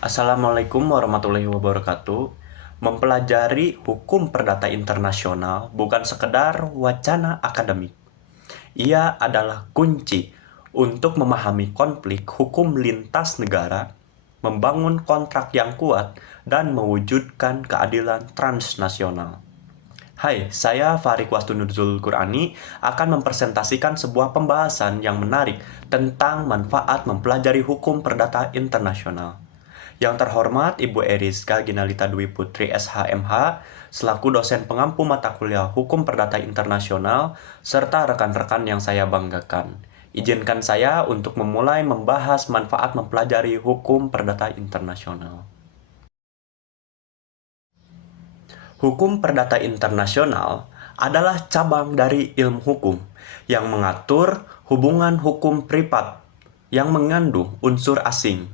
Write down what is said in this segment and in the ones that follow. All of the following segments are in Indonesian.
Assalamualaikum warahmatullahi wabarakatuh. Mempelajari hukum perdata internasional bukan sekedar wacana akademik. Ia adalah kunci untuk memahami konflik hukum lintas negara, membangun kontrak yang kuat, dan mewujudkan keadilan transnasional. Hai, saya Farik Wastunudzul Qurani akan mempresentasikan sebuah pembahasan yang menarik tentang manfaat mempelajari hukum perdata internasional. Yang terhormat Ibu Eriska Ginalita Dwi Putri SHMH, selaku dosen pengampu mata kuliah Hukum Perdata Internasional, serta rekan-rekan yang saya banggakan. Izinkan saya untuk memulai membahas manfaat mempelajari hukum perdata internasional. Hukum perdata internasional adalah cabang dari ilmu hukum yang mengatur hubungan hukum privat yang mengandung unsur asing.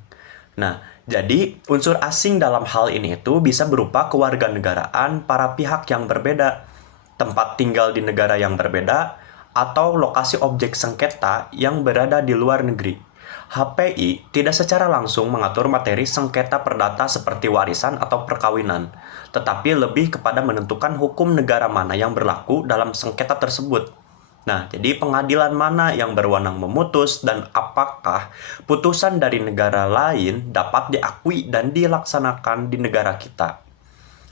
Nah, jadi unsur asing dalam hal ini itu bisa berupa kewarganegaraan para pihak yang berbeda, tempat tinggal di negara yang berbeda, atau lokasi objek sengketa yang berada di luar negeri. HPI tidak secara langsung mengatur materi sengketa perdata seperti warisan atau perkawinan, tetapi lebih kepada menentukan hukum negara mana yang berlaku dalam sengketa tersebut. Nah, jadi pengadilan mana yang berwenang memutus dan apakah putusan dari negara lain dapat diakui dan dilaksanakan di negara kita.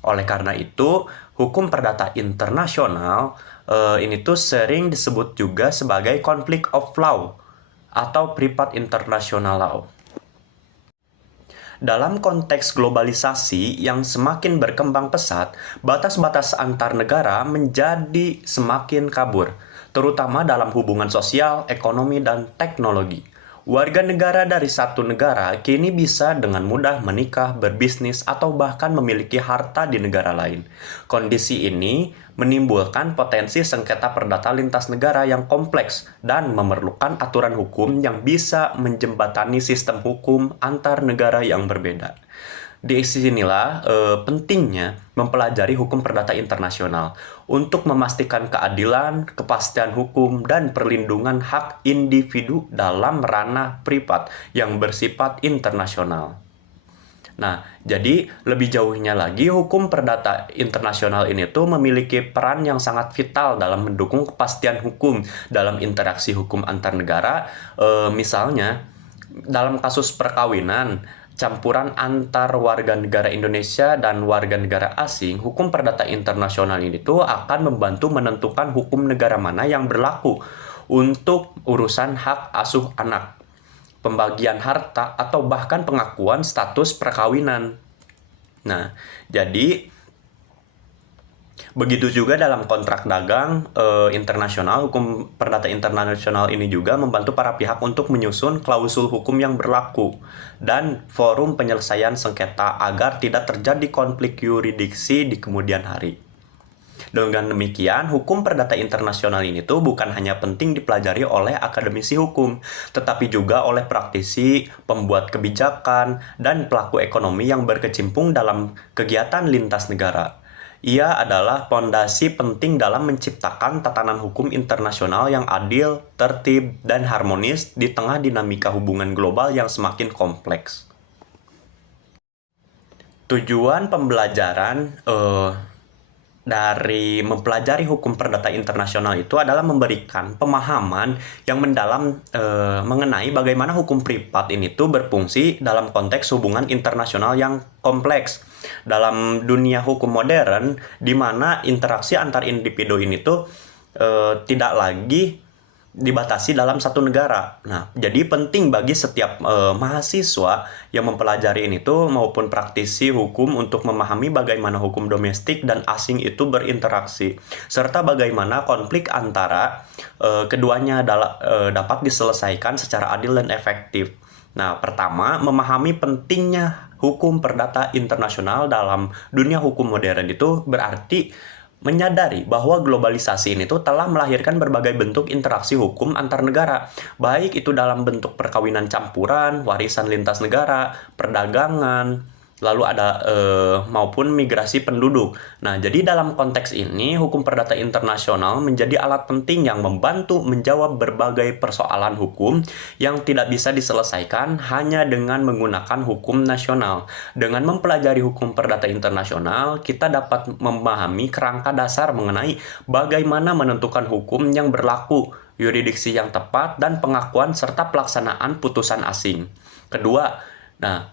Oleh karena itu, hukum perdata internasional ini tuh sering disebut juga sebagai conflict of law atau privat international law. Dalam konteks globalisasi yang semakin berkembang pesat, batas-batas antar negara menjadi semakin kabur, terutama dalam hubungan sosial, ekonomi, dan teknologi. Warga negara dari satu negara kini bisa dengan mudah menikah, berbisnis, atau bahkan memiliki harta di negara lain. Kondisi ini menimbulkan potensi sengketa perdata lintas negara yang kompleks dan memerlukan aturan hukum yang bisa menjembatani sistem hukum antar negara yang berbeda. Di sinilah pentingnya mempelajari hukum perdata internasional untuk memastikan keadilan, kepastian hukum, dan perlindungan hak individu dalam ranah privat yang bersifat internasional. Nah, jadi lebih jauhnya lagi, hukum perdata internasional ini tuh memiliki peran yang sangat vital dalam mendukung kepastian hukum dalam interaksi hukum antar negara. Misalnya, dalam kasus perkawinan, campuran antar warga negara Indonesia dan warga negara asing, hukum perdata internasional ini tuh akan membantu menentukan hukum negara mana yang berlaku untuk urusan hak asuh anak, pembagian harta, atau bahkan pengakuan status perkawinan. Nah, jadi begitu juga dalam kontrak dagang internasional, hukum perdata internasional ini juga membantu para pihak untuk menyusun klausul hukum yang berlaku dan forum penyelesaian sengketa agar tidak terjadi konflik yurisdiksi di kemudian hari. Dengan demikian, hukum perdata internasional ini tuh bukan hanya penting dipelajari oleh akademisi hukum, tetapi juga oleh praktisi, pembuat kebijakan, dan pelaku ekonomi yang berkecimpung dalam kegiatan lintas negara. Ia adalah fondasi penting dalam menciptakan tatanan hukum internasional yang adil, tertib, dan harmonis di tengah dinamika hubungan global yang semakin kompleks. Tujuan pembelajaran dari mempelajari hukum perdata internasional itu adalah memberikan pemahaman yang mendalam mengenai bagaimana hukum privat ini tuh berfungsi dalam konteks hubungan internasional yang kompleks. Dalam dunia hukum modern, di mana interaksi antar individu ini tuh tidak lagi dibatasi dalam satu negara. Nah, jadi penting bagi setiap mahasiswa yang mempelajari ini tuh maupun praktisi hukum untuk memahami bagaimana hukum domestik dan asing itu berinteraksi, serta bagaimana konflik antara keduanya dapat diselesaikan secara adil dan efektif. Nah, pertama, memahami pentingnya hukum perdata internasional dalam dunia hukum modern itu berarti menyadari bahwa globalisasi ini tuh telah melahirkan berbagai bentuk interaksi hukum antar negara, baik itu dalam bentuk perkawinan campuran, warisan lintas negara, perdagangan, lalu ada maupun migrasi penduduk. Nah, jadi dalam konteks ini hukum perdata internasional menjadi alat penting yang membantu menjawab berbagai persoalan hukum yang tidak bisa diselesaikan hanya dengan menggunakan hukum nasional. Dengan mempelajari hukum perdata internasional, kita dapat memahami kerangka dasar mengenai bagaimana menentukan hukum yang berlaku, yurisdiksi yang tepat, dan pengakuan serta pelaksanaan putusan asing. Kedua,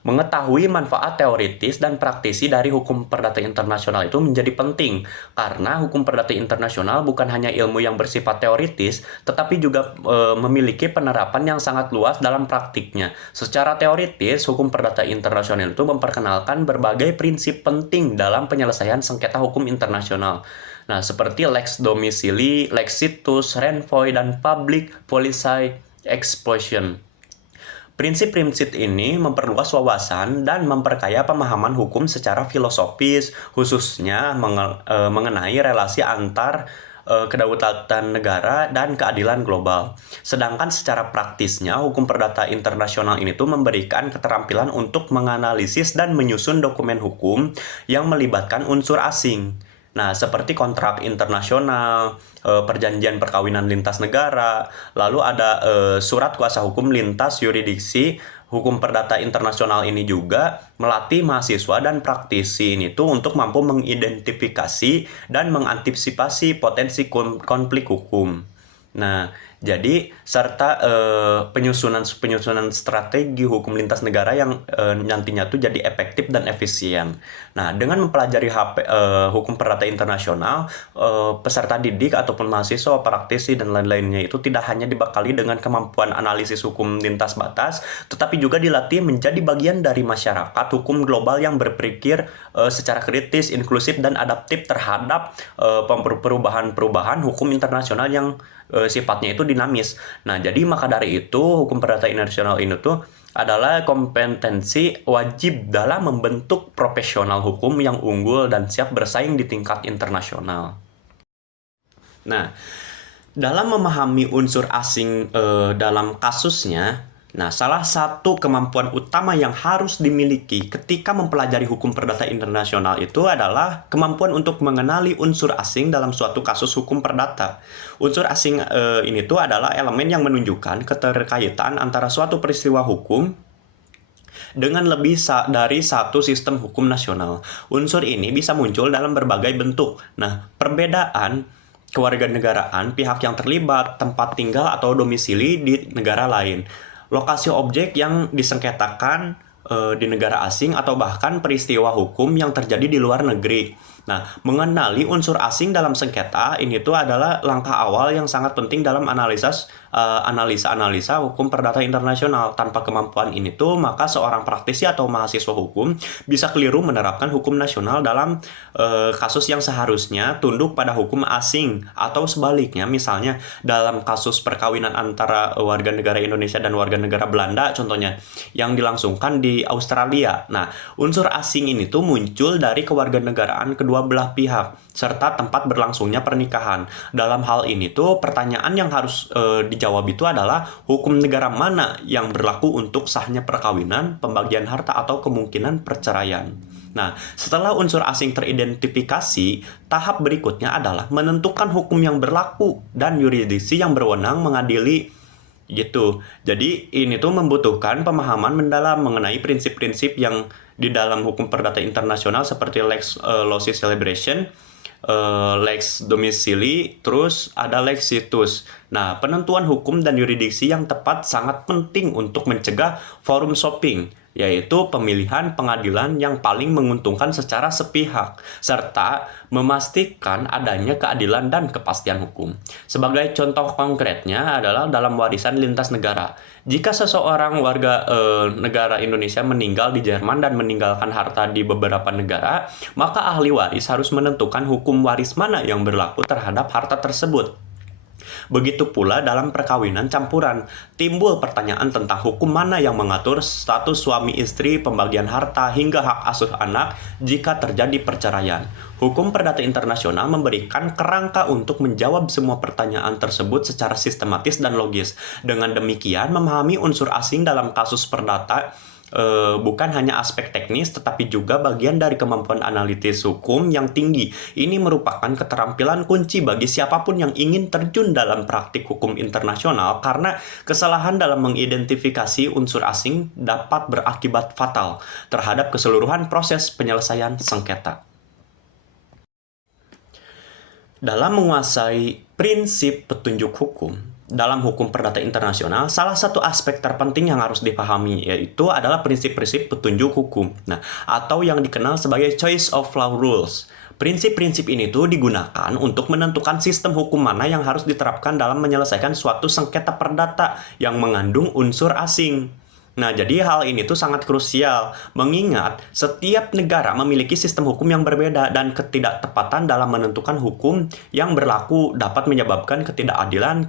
mengetahui manfaat teoritis dan praktisi dari hukum perdata internasional itu menjadi penting, karena hukum perdata internasional bukan hanya ilmu yang bersifat teoritis, tetapi juga memiliki penerapan yang sangat luas dalam praktiknya. Secara teoritis, hukum perdata internasional itu memperkenalkan berbagai prinsip penting dalam penyelesaian sengketa hukum internasional. Nah, seperti lex domicili, lex situs, renvoi, dan public policy exploitation. Prinsip-prinsip ini memperluas wawasan dan memperkaya pemahaman hukum secara filosofis, khususnya mengenai relasi antar kedaulatan negara dan keadilan global. Sedangkan secara praktisnya, hukum perdata internasional ini tuh memberikan keterampilan untuk menganalisis dan menyusun dokumen hukum yang melibatkan unsur asing. Nah, seperti kontrak internasional, perjanjian perkawinan lintas negara, lalu ada surat kuasa hukum lintas yurisdiksi. Hukum perdata internasional ini juga melatih mahasiswa dan praktisi ini tuh untuk mampu mengidentifikasi dan mengantisipasi potensi konflik hukum. Nah, jadi serta penyusunan strategi hukum lintas negara yang nantinya tuh jadi efektif dan efisien. Nah, dengan mempelajari hukum perdata internasional, peserta didik ataupun mahasiswa, praktisi, dan lain-lainnya itu tidak hanya dibekali dengan kemampuan analisis hukum lintas batas, tetapi juga dilatih menjadi bagian dari masyarakat hukum global yang berpikir secara kritis, inklusif, dan adaptif terhadap perubahan-perubahan hukum internasional yang sifatnya itu dinamis. Nah, jadi maka dari itu hukum perdata internasional ini tuh adalah kompetensi wajib dalam membentuk profesional hukum yang unggul dan siap bersaing di tingkat internasional. Nah, dalam memahami unsur asing dalam kasusnya, salah satu kemampuan utama yang harus dimiliki ketika mempelajari hukum perdata internasional itu adalah kemampuan untuk mengenali unsur asing dalam suatu kasus hukum perdata. Unsur asing ini tuh adalah elemen yang menunjukkan keterkaitan antara suatu peristiwa hukum dengan lebih dari satu sistem hukum nasional. Unsur ini bisa muncul dalam berbagai bentuk. Nah, perbedaan kewarganegaraan, pihak yang terlibat, tempat tinggal atau domisili di negara lain, lokasi objek yang disengketakan di negara asing, atau bahkan peristiwa hukum yang terjadi di luar negeri. Nah, mengenali unsur asing dalam sengketa ini tuh adalah langkah awal yang sangat penting dalam analisa hukum perdata internasional. Tanpa kemampuan ini tuh, maka seorang praktisi atau mahasiswa hukum bisa keliru menerapkan hukum nasional dalam kasus yang seharusnya tunduk pada hukum asing, atau sebaliknya. Misalnya dalam kasus perkawinan antara warga negara Indonesia dan warga negara Belanda contohnya yang dilangsungkan di Australia. Nah, unsur asing ini tuh muncul dari kewarganegaraan kedua belah pihak serta tempat berlangsungnya pernikahan. Dalam hal ini tuh pertanyaan yang harus dijawab itu adalah hukum negara mana yang berlaku untuk sahnya perkawinan, pembagian harta, atau kemungkinan perceraian. Nah, setelah unsur asing teridentifikasi, tahap berikutnya adalah menentukan hukum yang berlaku dan yurisdiksi yang berwenang mengadili gitu. Jadi ini tuh membutuhkan pemahaman mendalam mengenai prinsip-prinsip yang di dalam hukum perdata internasional seperti lex loci celebration, lex domicili, terus ada lex situs. Nah, penentuan hukum dan yurisdiksi yang tepat sangat penting untuk mencegah forum shopping, yaitu pemilihan pengadilan yang paling menguntungkan secara sepihak, serta memastikan adanya keadilan dan kepastian hukum. Sebagai contoh konkretnya adalah dalam warisan lintas negara. Jika seseorang warga negara Indonesia meninggal di Jerman dan meninggalkan harta di beberapa negara, maka ahli waris harus menentukan hukum waris mana yang berlaku terhadap harta tersebut. Begitu pula dalam perkawinan campuran, timbul pertanyaan tentang hukum mana yang mengatur status suami istri, pembagian harta, hingga hak asuh anak jika terjadi perceraian. Hukum perdata internasional memberikan kerangka untuk menjawab semua pertanyaan tersebut secara sistematis dan logis. Dengan demikian, memahami unsur asing dalam kasus perdata bukan hanya aspek teknis, tetapi juga bagian dari kemampuan analitis hukum yang tinggi. Ini merupakan keterampilan kunci bagi siapapun yang ingin terjun dalam praktik hukum internasional, karena kesalahan dalam mengidentifikasi unsur asing dapat berakibat fatal terhadap keseluruhan proses penyelesaian sengketa. Dalam menguasai prinsip petunjuk hukum dalam hukum perdata internasional, salah satu aspek terpenting yang harus dipahami yaitu adalah prinsip-prinsip petunjuk hukum. Nah, atau yang dikenal sebagai choice of law rules. Prinsip-prinsip ini tuh digunakan untuk menentukan sistem hukum mana yang harus diterapkan dalam menyelesaikan suatu sengketa perdata yang mengandung unsur asing. Nah, jadi hal ini tuh sangat krusial, mengingat setiap negara memiliki sistem hukum yang berbeda dan ketidaktepatan dalam menentukan hukum yang berlaku dapat menyebabkan ketidakadilan,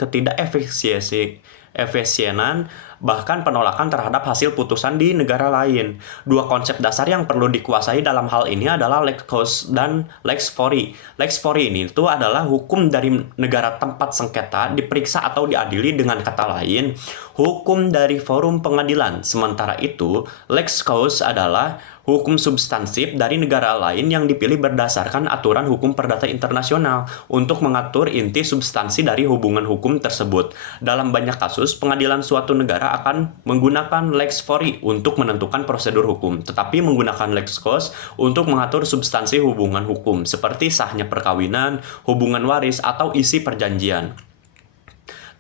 efisienan, bahkan penolakan terhadap hasil putusan di negara lain. Dua konsep dasar yang perlu dikuasai dalam hal ini adalah lex cause dan lex fori. Lex fori ini itu adalah hukum dari negara tempat sengketa diperiksa atau diadili, dengan kata lain, hukum dari forum pengadilan. Sementara itu, lex cause adalah hukum substansif dari negara lain yang dipilih berdasarkan aturan hukum perdata internasional untuk mengatur inti substansi dari hubungan hukum tersebut. Dalam banyak kasus, pengadilan suatu negara akan menggunakan lex fori untuk menentukan prosedur hukum, tetapi menggunakan lex cause untuk mengatur substansi hubungan hukum, seperti sahnya perkawinan, hubungan waris, atau isi perjanjian.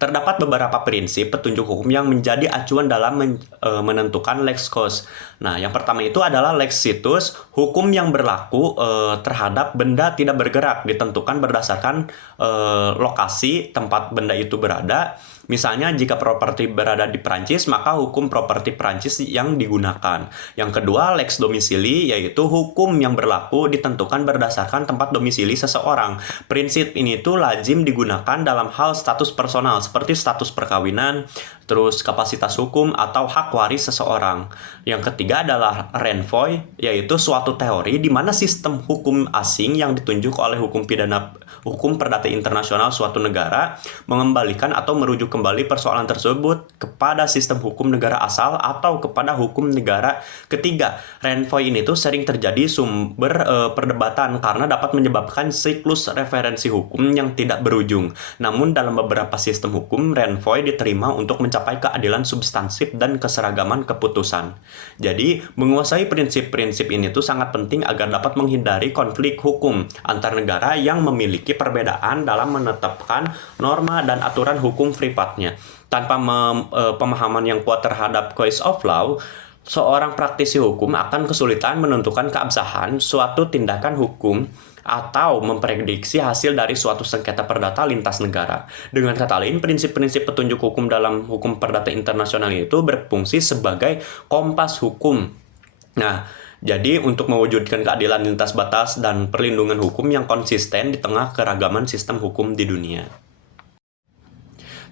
Terdapat beberapa prinsip petunjuk hukum yang menjadi acuan dalam menentukan lex cause. Nah, yang pertama itu adalah lex situs, hukum yang berlaku terhadap benda tidak bergerak, ditentukan berdasarkan lokasi tempat benda itu berada. Misalnya, jika properti berada di Prancis, maka hukum properti Prancis yang digunakan. Yang kedua, lex domisili, yaitu hukum yang berlaku ditentukan berdasarkan tempat domisili seseorang. Prinsip ini tuh lazim digunakan dalam hal status personal, seperti status perkawinan, terus kapasitas hukum, atau hak waris seseorang. Yang ketiga adalah renvoi, yaitu suatu teori di mana sistem hukum asing yang ditunjuk oleh hukum perdata internasional suatu negara mengembalikan atau merujuk kembali persoalan tersebut kepada sistem hukum negara asal atau kepada hukum negara ketiga. Renvoi ini tuh sering terjadi sumber perdebatan karena dapat menyebabkan siklus referensi hukum yang tidak berujung. Namun dalam beberapa sistem hukum, renvoi diterima untuk mencapai keadilan substansif dan keseragaman keputusan. Jadi, menguasai prinsip-prinsip ini tuh sangat penting agar dapat menghindari konflik hukum antar negara yang memiliki perbedaan dalam menetapkan norma dan aturan hukum privatnya. Tanpa pemahaman yang kuat terhadap choice of law, seorang praktisi hukum akan kesulitan menentukan keabsahan suatu tindakan hukum atau memprediksi hasil dari suatu sengketa perdata lintas negara. Dengan kata lain, prinsip-prinsip petunjuk hukum dalam hukum perdata internasional itu berfungsi sebagai kompas hukum. Nah, jadi untuk mewujudkan keadilan lintas batas dan perlindungan hukum yang konsisten di tengah keragaman sistem hukum di dunia.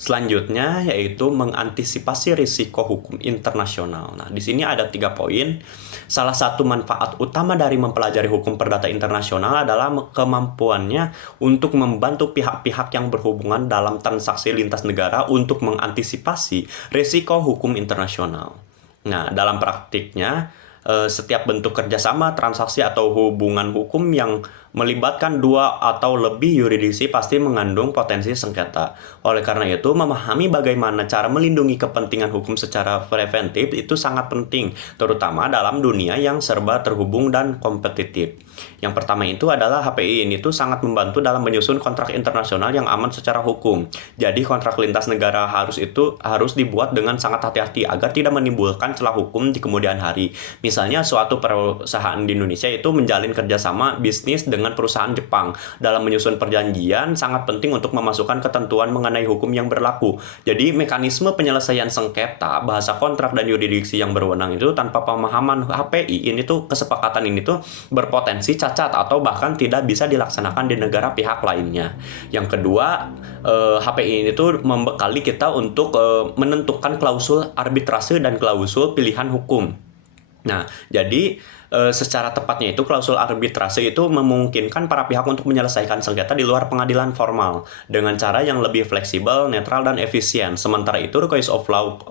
Selanjutnya yaitu mengantisipasi risiko hukum internasional. Nah, di sini ada 3 poin. Salah satu manfaat utama dari mempelajari hukum perdata internasional adalah kemampuannya untuk membantu pihak-pihak yang berhubungan dalam transaksi lintas negara untuk mengantisipasi risiko hukum internasional. Nah, dalam praktiknya, setiap bentuk kerjasama, transaksi, atau hubungan hukum yang melibatkan 2 atau lebih yurisdiksi pasti mengandung potensi sengketa. Oleh karena itu, memahami bagaimana cara melindungi kepentingan hukum secara preventif itu sangat penting, terutama dalam dunia yang serba terhubung dan kompetitif. Yang pertama itu adalah HPI ini tuh sangat membantu dalam menyusun kontrak internasional yang aman secara hukum. Jadi kontrak lintas negara harus dibuat dengan sangat hati-hati agar tidak menimbulkan celah hukum di kemudian hari. Misalnya suatu perusahaan di Indonesia itu menjalin kerjasama bisnis dengan perusahaan Jepang. Dalam menyusun perjanjian, sangat penting untuk memasukkan ketentuan mengenai hukum yang berlaku. Jadi, mekanisme penyelesaian sengketa, bahasa kontrak, dan yurisdiksi yang berwenang itu tanpa pemahaman HPI, kesepakatan ini tuh berpotensi cacat atau bahkan tidak bisa dilaksanakan di negara pihak lainnya. Yang kedua, HPI ini tuh membekali kita untuk menentukan klausul arbitrase dan klausul pilihan hukum. Nah, jadi secara tepatnya itu klausul arbitrase itu memungkinkan para pihak untuk menyelesaikan sengketa di luar pengadilan formal dengan cara yang lebih fleksibel, netral, dan efisien. Sementara itu, choice of law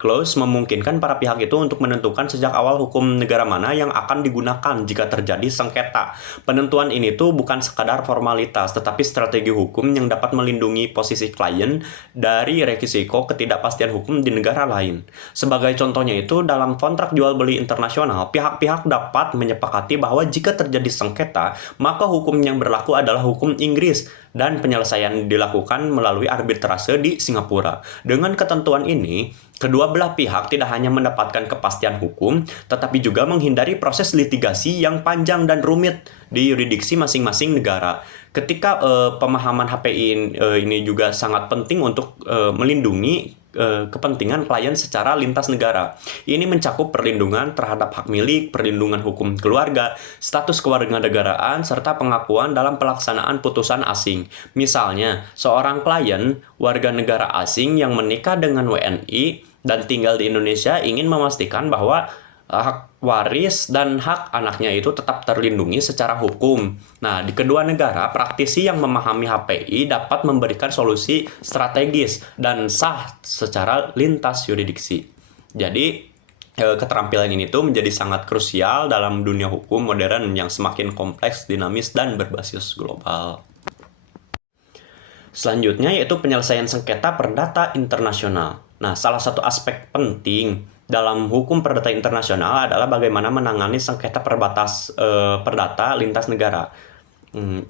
Clause memungkinkan para pihak itu untuk menentukan sejak awal hukum negara mana yang akan digunakan jika terjadi sengketa. Penentuan ini tuh bukan sekadar formalitas, tetapi strategi hukum yang dapat melindungi posisi klien dari risiko ketidakpastian hukum di negara lain. Sebagai contohnya itu, dalam kontrak jual beli internasional, pihak-pihak dapat menyepakati bahwa jika terjadi sengketa, maka hukum yang berlaku adalah hukum Inggris dan penyelesaian dilakukan melalui arbitrase di Singapura. Dengan ketentuan ini, kedua belah pihak tidak hanya mendapatkan kepastian hukum, tetapi juga menghindari proses litigasi yang panjang dan rumit di yurisdiksi masing-masing negara. Ketika pemahaman HPI ini juga sangat penting untuk melindungi kepentingan klien secara lintas negara. Ini mencakup perlindungan terhadap hak milik, perlindungan hukum keluarga, status kewarganegaraan, serta pengakuan dalam pelaksanaan putusan asing. Misalnya, seorang klien warga negara asing yang menikah dengan WNI dan tinggal di Indonesia ingin memastikan bahwa hak waris dan hak anaknya itu tetap terlindungi secara hukum. Nah, di kedua negara, praktisi yang memahami HPI dapat memberikan solusi strategis dan sah secara lintas yurisdiksi. Jadi, keterampilan ini tuh menjadi sangat krusial dalam dunia hukum modern yang semakin kompleks, dinamis, dan berbasis global. Selanjutnya yaitu penyelesaian sengketa perdata internasional. Nah, salah satu aspek penting dalam hukum perdata internasional adalah bagaimana menangani sengketa perdata lintas negara.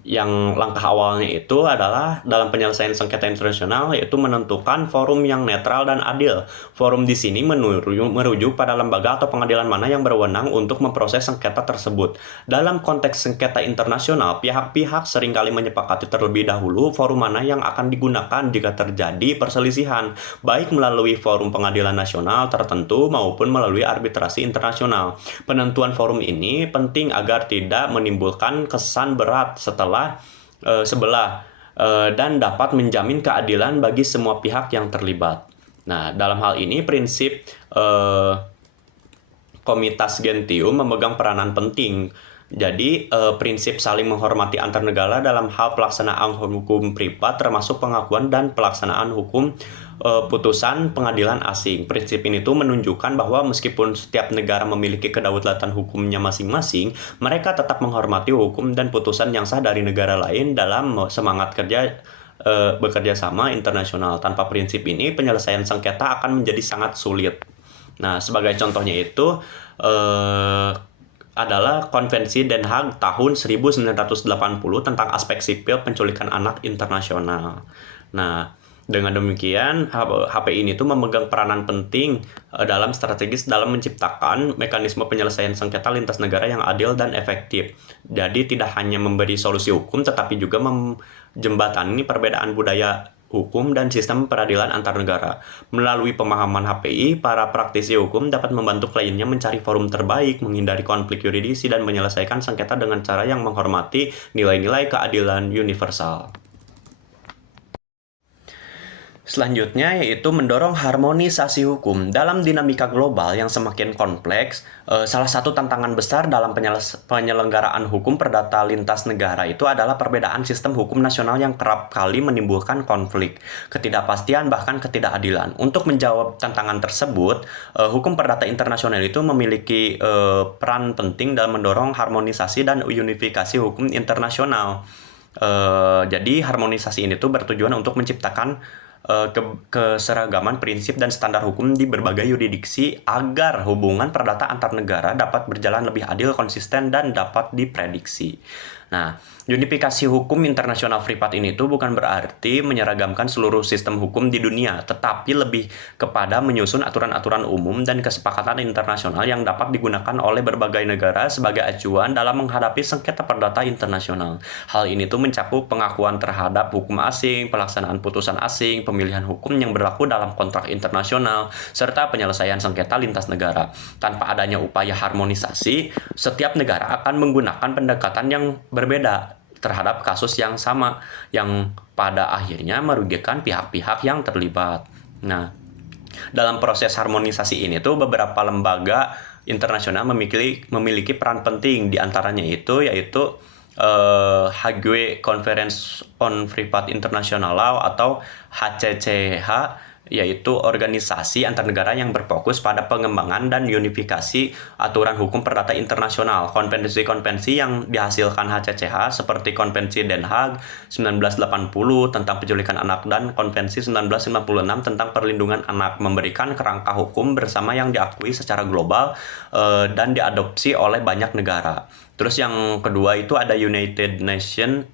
Yang langkah awalnya itu adalah dalam penyelesaian sengketa internasional yaitu menentukan forum yang netral dan adil. Forum di sini merujuk pada lembaga atau pengadilan mana yang berwenang untuk memproses sengketa tersebut. Dalam konteks sengketa internasional, pihak-pihak seringkali menyepakati terlebih dahulu forum mana yang akan digunakan jika terjadi perselisihan, baik melalui forum pengadilan nasional tertentu maupun melalui arbitrasi internasional. Penentuan forum ini penting agar tidak menimbulkan kesan berat sebelah dan dapat menjamin keadilan bagi semua pihak yang terlibat. Nah, dalam hal ini prinsip Comitas Gentium memegang peranan penting. Jadi, prinsip saling menghormati antar negara dalam hal pelaksanaan hukum privat termasuk pengakuan dan pelaksanaan hukum putusan pengadilan asing. Prinsip ini tuh menunjukkan bahwa meskipun setiap negara memiliki kedaulatan hukumnya masing-masing, mereka tetap menghormati hukum dan putusan yang sah dari negara lain dalam semangat bekerja sama internasional. Tanpa prinsip ini, penyelesaian sengketa akan menjadi sangat sulit. Nah, sebagai contohnya itu adalah Konvensi Den Haag tahun 1980 tentang aspek sipil penculikan anak internasional. Nah, dengan demikian, HPI ini tuh memegang peranan penting strategis dalam menciptakan mekanisme penyelesaian sengketa lintas negara yang adil dan efektif. Jadi tidak hanya memberi solusi hukum, tetapi juga menjembatani perbedaan budaya hukum dan sistem peradilan antar negara. Melalui pemahaman HPI, para praktisi hukum dapat membantu kliennya mencari forum terbaik, menghindari konflik yuridiksi, dan menyelesaikan sengketa dengan cara yang menghormati nilai-nilai keadilan universal. Selanjutnya yaitu mendorong harmonisasi hukum. Dalam dinamika global yang semakin kompleks, salah satu tantangan besar dalam penyelenggaraan hukum perdata lintas negara itu adalah perbedaan sistem hukum nasional yang kerap kali menimbulkan konflik, ketidakpastian, bahkan ketidakadilan. Untuk menjawab tantangan tersebut, hukum perdata internasional itu memiliki peran penting dalam mendorong harmonisasi dan unifikasi hukum internasional. Jadi harmonisasi ini tuh bertujuan untuk menciptakan keseragaman prinsip dan standar hukum di berbagai yurisdiksi agar hubungan perdata antar negara dapat berjalan lebih adil, konsisten, dan dapat diprediksi. Nah, unifikasi hukum internasional privat ini tuh bukan berarti menyeragamkan seluruh sistem hukum di dunia, tetapi lebih kepada menyusun aturan-aturan umum dan kesepakatan internasional yang dapat digunakan oleh berbagai negara sebagai acuan dalam menghadapi sengketa perdata internasional. Hal ini tuh mencakup pengakuan terhadap hukum asing, pelaksanaan putusan asing, pemilihan hukum yang berlaku dalam kontrak internasional, serta penyelesaian sengketa lintas negara. Tanpa adanya upaya harmonisasi, setiap negara akan menggunakan pendekatan yang berbeda terhadap kasus yang sama, yang pada akhirnya merugikan pihak-pihak yang terlibat. Nah, dalam proses harmonisasi ini tuh beberapa lembaga internasional memiliki peran penting, di antaranya yaitu Hague Conference on Private International Law atau HCCH yaitu organisasi antar negara yang berfokus pada pengembangan dan unifikasi aturan hukum perdata internasional. Konvensi-konvensi yang dihasilkan HCCH seperti Konvensi Den Haag 1980 tentang penculikan anak dan Konvensi 1956 tentang perlindungan anak memberikan kerangka hukum bersama yang diakui secara global dan diadopsi oleh banyak negara. Terus yang kedua itu ada United Nations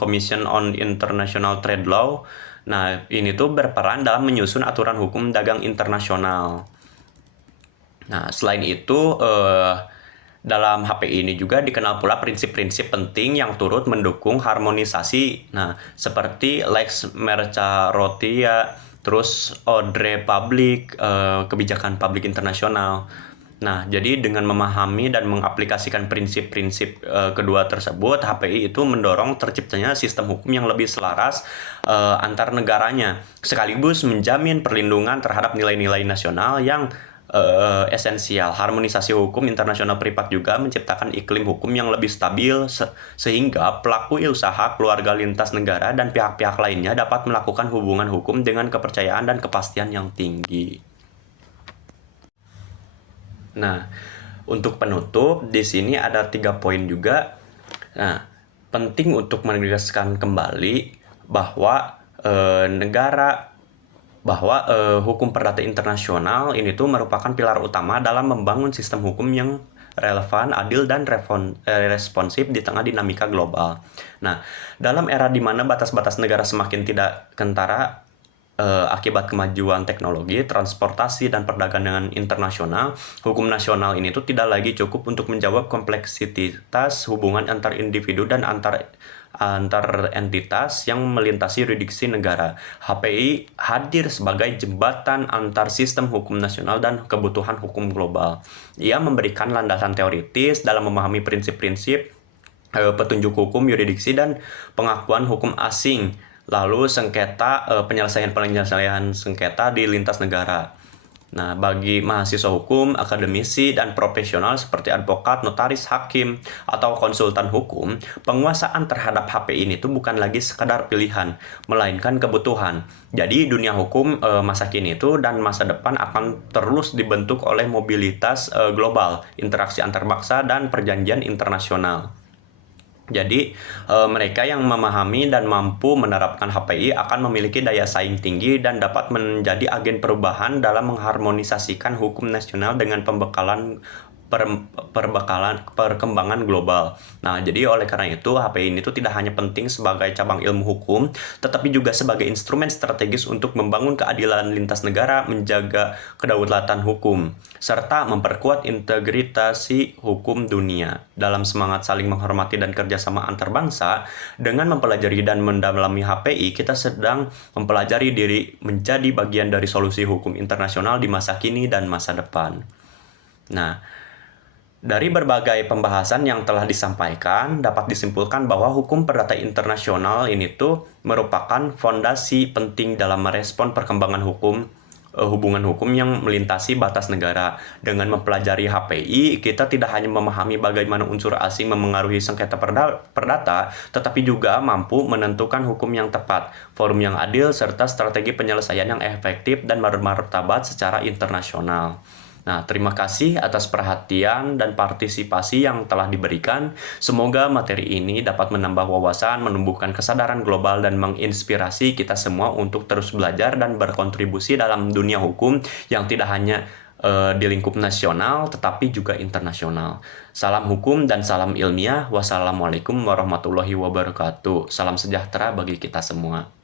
Commission on International Trade Law. Nah, ini tuh berperan dalam menyusun aturan hukum dagang internasional. Nah, selain itu, dalam HPI ini juga dikenal pula prinsip-prinsip penting yang turut mendukung harmonisasi. Nah, seperti Lex Mercarotia, terus Ordre Public, kebijakan publik internasional. Nah, jadi dengan memahami dan mengaplikasikan prinsip-prinsip kedua tersebut, HPI itu mendorong terciptanya sistem hukum yang lebih selaras antar negaranya, sekaligus menjamin perlindungan terhadap nilai-nilai nasional yang esensial. Harmonisasi hukum internasional privat juga menciptakan iklim hukum yang lebih stabil, sehingga pelaku usaha, keluarga lintas negara, dan pihak-pihak lainnya dapat melakukan hubungan hukum dengan kepercayaan dan kepastian yang tinggi. Nah, untuk penutup, di sini ada 3 poin juga. Nah, penting untuk menegaskan kembali bahwa hukum perdata internasional ini tuh merupakan pilar utama dalam membangun sistem hukum yang relevan, adil, dan responsif di tengah dinamika global. Nah, dalam era di mana batas-batas negara semakin tidak kentara akibat kemajuan teknologi, transportasi, dan perdagangan internasional, hukum nasional ini tuh tidak lagi cukup untuk menjawab kompleksitas hubungan antar individu dan antar entitas yang melintasi yurisdiksi negara. HPI hadir sebagai jembatan antar sistem hukum nasional dan kebutuhan hukum global. Ia memberikan landasan teoritis dalam memahami prinsip-prinsip petunjuk hukum yurisdiksi dan pengakuan hukum asing, lalu penyelesaian sengketa di lintas negara. Nah, bagi mahasiswa hukum, akademisi, dan profesional seperti advokat, notaris, hakim, atau konsultan hukum, penguasaan terhadap HPI ini tuh bukan lagi sekadar pilihan, melainkan kebutuhan. Jadi dunia hukum masa kini itu dan masa depan akan terus dibentuk oleh mobilitas global, interaksi antar bangsa, dan perjanjian internasional. Jadi, mereka yang memahami dan mampu menerapkan HPI akan memiliki daya saing tinggi dan dapat menjadi agen perubahan dalam mengharmonisasikan hukum nasional dengan perkembangan global. Nah, jadi oleh karena itu, HPI ini tuh tidak hanya penting sebagai cabang ilmu hukum, tetapi juga sebagai instrumen strategis untuk membangun keadilan lintas negara, menjaga kedaulatan hukum, serta memperkuat integritas hukum dunia. Dalam semangat saling menghormati dan kerjasama antar bangsa, dengan mempelajari dan mendalami HPI, kita sedang mempelajari diri menjadi bagian dari solusi hukum internasional di masa kini dan masa depan. Nah, dari berbagai pembahasan yang telah disampaikan, dapat disimpulkan bahwa hukum perdata internasional ini tuh merupakan fondasi penting dalam merespon perkembangan hubungan hukum yang melintasi batas negara. Dengan mempelajari HPI, kita tidak hanya memahami bagaimana unsur asing memengaruhi sengketa perdata, tetapi juga mampu menentukan hukum yang tepat, forum yang adil, serta strategi penyelesaian yang efektif dan bermartabat secara internasional. Nah, terima kasih atas perhatian dan partisipasi yang telah diberikan. Semoga materi ini dapat menambah wawasan, menumbuhkan kesadaran global, dan menginspirasi kita semua untuk terus belajar dan berkontribusi dalam dunia hukum yang tidak hanya di lingkup nasional, tetapi juga internasional. Salam hukum dan salam ilmiah. Wassalamualaikum warahmatullahi wabarakatuh. Salam sejahtera bagi kita semua.